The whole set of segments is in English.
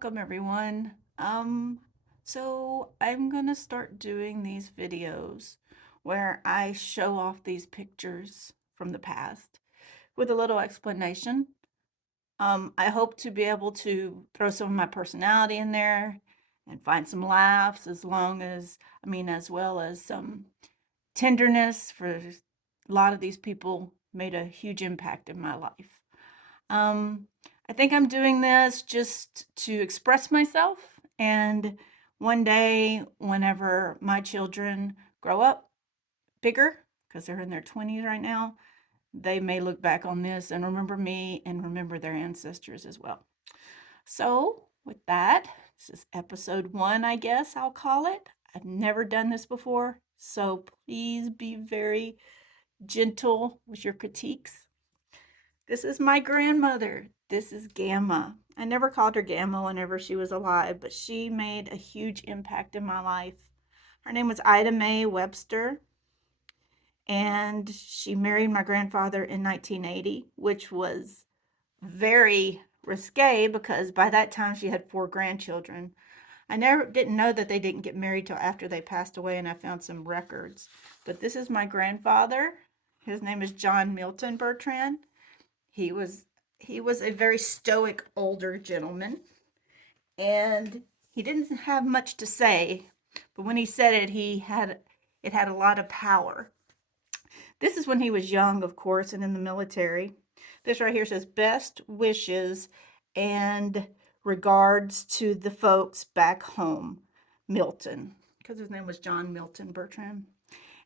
welcome everyone. So I'm gonna start doing these videos where I show off these pictures from the past with a little explanation. I hope to be able to throw some of my personality in there and find some laughs as well as some tenderness for a lot of these people made a huge impact in my life. Um, I think I'm doing this just to express myself. And one day, whenever my children grow up bigger, because they're in their 20s right now, they may look back on this and remember me and remember their ancestors as well. So, with that, this is episode one, I guess I'll call it. I've never done this before, so please be very gentle with your critiques. This is my grandmother. This is Gamma. I never called her Gamma whenever she was alive, but she made a huge impact in my life. Her name was Ida Mae Webster, and she married my grandfather in 1980, which was very risque because by that time she had four grandchildren. I never didn't know that they didn't get married till after they passed away, and I found some records. But this is my grandfather. His name is John Milton Bertrand. He was he was a very stoic older gentleman, and he didn't have much to say, but when he said it, it had a lot of power. This is when he was young, of course, and in the military. This right here says best wishes and regards to the folks back home, Milton, because his name was John Milton Bertrand.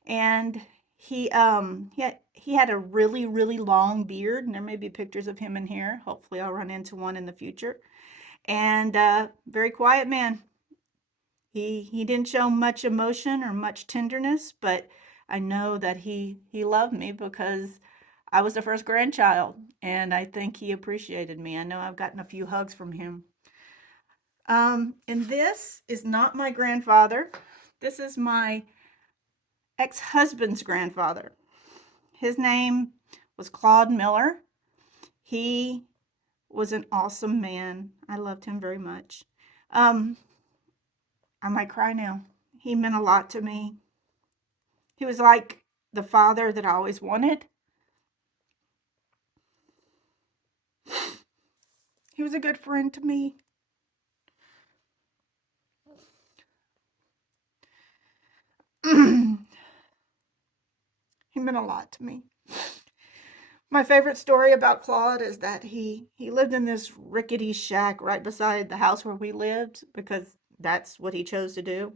And he had a really long beard, and there may be pictures of him in here. Hopefully I'll run into one in the future. And very quiet man. He didn't show much emotion or much tenderness, but I know that he loved me because I was the first grandchild, and I think he appreciated me. I know I've gotten a few hugs from him. And this is not my grandfather. This is my ex-husband's grandfather. His name was Claude Miller. He was an awesome man. I loved him very much. Um, I might cry now. He meant a lot to me. He was like the father that I always wanted. He was a good friend to me. He meant a lot to me. My favorite story about Claude is that he lived in this rickety shack right beside the house where we lived because that's what he chose to do.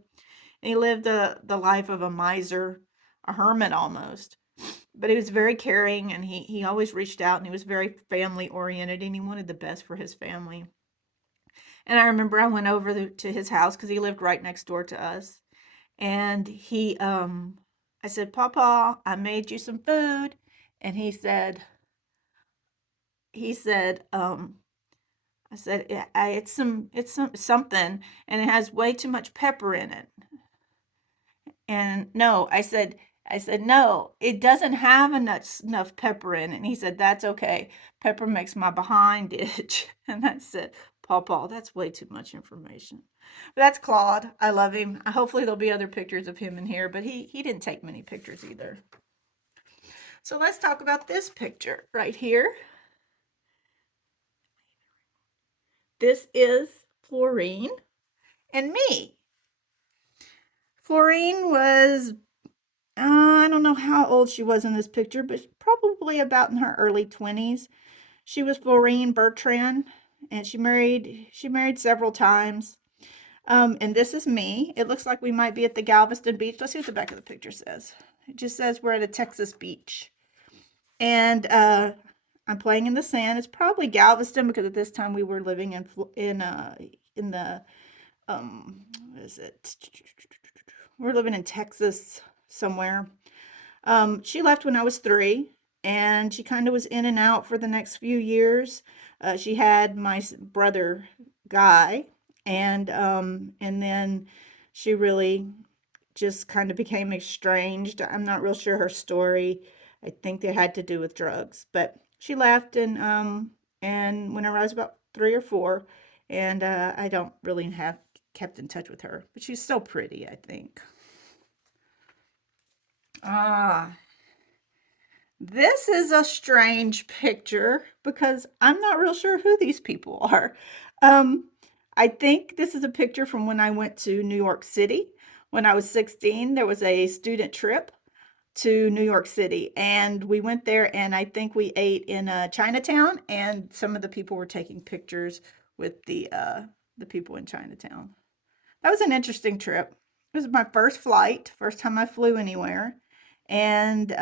And he lived the life of a miser, a hermit almost. But he was very caring, and he always reached out, and he was very family oriented, and he wanted the best for his family. And I remember I went over to his house because he lived right next door to us. And I said, Papa, I made you some food. And he said, I said, it's something, and it has way too much pepper in it. And no, I said, no, it doesn't have enough pepper in it. And he said, that's okay. Pepper makes my behind itch. And I said, Paw, that's way too much information. But that's Claude. I love him. Hopefully there'll be other pictures of him in here, but he didn't take many pictures either. So let's talk about this picture right here. This is Florine and me. Florine was I don't know how old she was in this picture, but probably about in her early 20s. She was Florine Bertrand, and she married several times. And this is me. It looks like we might be at the Galveston beach. Let's see what the back of the picture says. It just says we're at a Texas beach. And I'm playing in the sand. It's probably Galveston because at this time we were living in the what is it? We're living in Texas somewhere. She left when I was 3, and she kind of was in and out for the next few years. She had my brother Guy, and then she really just kind of became estranged. I'm not real sure her story. I think they had to do with drugs, but she left, and whenever I was about 3 or 4, And I don't really have kept in touch with her, but she's so pretty, I think. Ah, this is a strange picture because I'm not real sure who these people are. Um, I think this is a picture from when I went to New York City. When I was 16, there was a student trip to New York City, and we went there, and I think we ate in Chinatown, and some of the people were taking pictures with the people in Chinatown. That was an interesting trip. It was my first flight, first time I flew anywhere, and it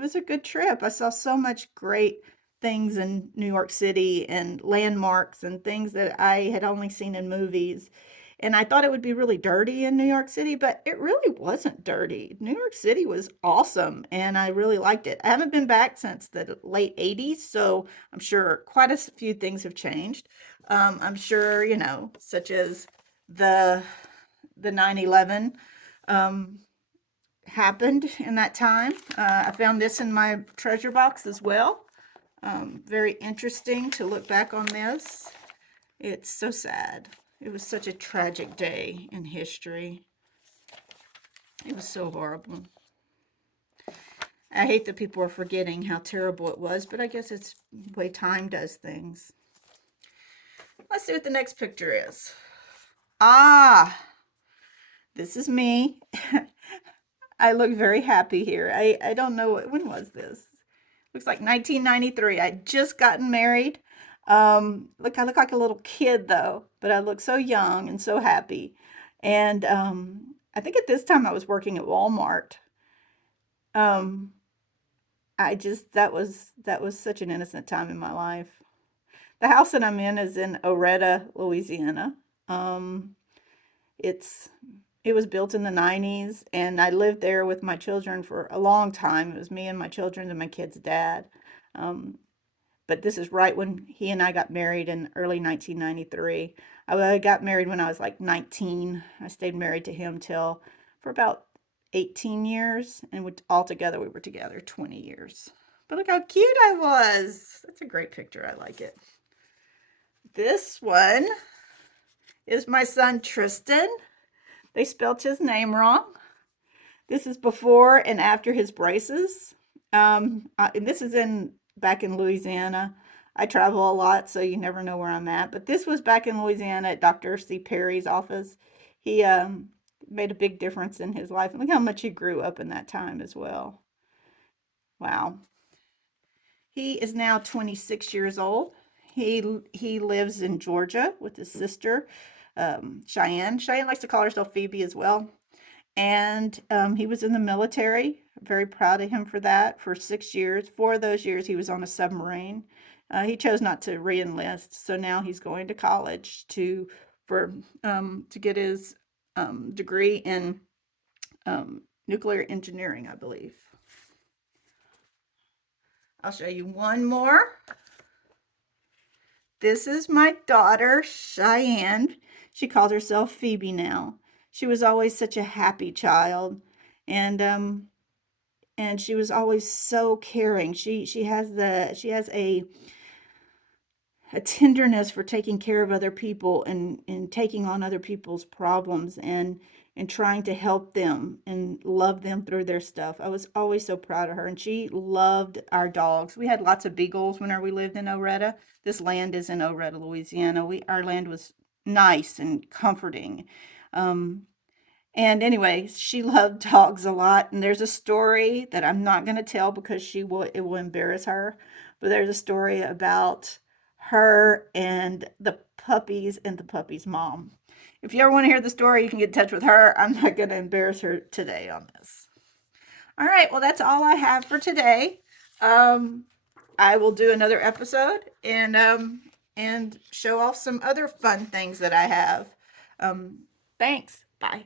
was a good trip. I saw so much great things in New York City and landmarks and things that I had only seen in movies. And I thought it would be really dirty in New York City, but it really wasn't dirty. New York City was awesome and I really liked it. I haven't been back since the late 80s, so I'm sure quite a few things have changed. I'm sure, such as the the 9/11 um, happened in that time. I found this in my treasure box as well. Very interesting to look back on this. It's so sad. It was such a tragic day in history. It was so horrible. I hate that people are forgetting how terrible it was, but I guess it's the way time does things. Let's see what the next picture is. Ah, this is me. I look very happy here. I don't know when was this? Looks like 1993. I just gotten married. I look like a little kid though, but I look so young and so happy. And I think at this time I was working at Walmart. Um, I just that was such an innocent time in my life. The house that I'm in is in Oretta, Louisiana. Um, it's it was built in the 90s and I lived there with my children for a long time. It was me and my children and my kid's dad. Um, but this is right when he and I got married in early 1993. I got married when I was like 19. I stayed married to him till for about 18 years, and altogether we were together 20 years. But look how cute I was. That's a great picture. I like it. This one is my son Tristan. They spelt his name wrong. This is before and after his braces. And this is in back in Louisiana. I travel a lot, so you never know where I'm at. But this was back in Louisiana at Dr. C. Perry's office. He made a big difference in his life. And look how much he grew up in that time as well. Wow. He is now 26 years old. He lives in Georgia with his sister, Cheyenne. Cheyenne likes to call herself Phoebe as well. And he was in the military. Very proud of him for that for 6 years. 4 of those years he was on a submarine. He chose not to reenlist, so now he's going to college to get his degree in nuclear engineering, I believe. I'll show you one more. This is my daughter, Cheyenne. She calls herself Phoebe now. She was always such a happy child, and she was always so caring. She has a tenderness for taking care of other people and taking on other people's problems and trying to help them and love them through their stuff. I was always so proud of her, and she loved our dogs. We had lots of beagles whenever we lived in Oretta. This land is in Oretta, Louisiana. We our land was nice and comforting. Um, and anyway, she loved dogs a lot. And there's a story that I'm not going to tell because it will embarrass her. But there's a story about her and the puppies and the puppy's mom. If you ever want to hear the story, you can get in touch with her. I'm not going to embarrass her today on this. All right, well, that's all I have for today. Um, I will do another episode and show off some other fun things that I have. Um, Thanks. Bye.